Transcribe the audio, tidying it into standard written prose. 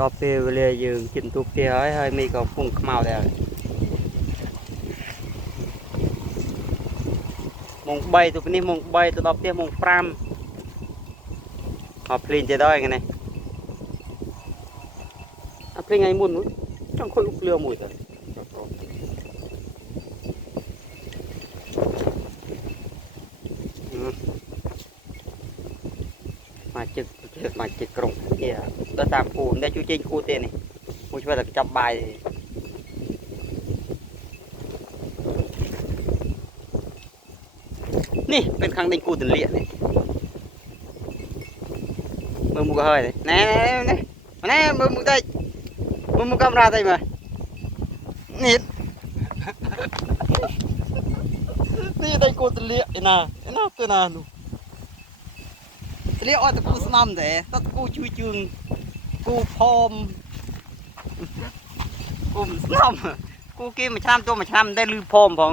ดอกเปรี้ยวเลยยืนกินตัวเปรี้ยวให้มีก็พุ่งเมาแล้วมงใบตัวนี้มงใบตัวดอกเปรี้ยวมงปรามเอาพลินจะได้ไงเนี่ยเอาพลินไงมุนจังค่อยอุบเรือมุนเลยมาจึกมาจึกกรงเนี่ยตัวตามคูได้ชูจิงคูเต้นี่มูช่วยแต่จับใบนี่เป็นครั้งในกูตื่นเลี้ยนี่มือมุกเฮ้ยแน่แน่แน่มือมุกได้มือมุกกำราได้ไหมนี่นี่ได้กูตื่นเลี้ยไอ้น่าตัวน่าดูเรียกว่าตะกูสนามแต่ตะกูช่วยจึงกูพร้อมกูสนามกูกินมาชามตัวมาชามได้ลือพร้อมของ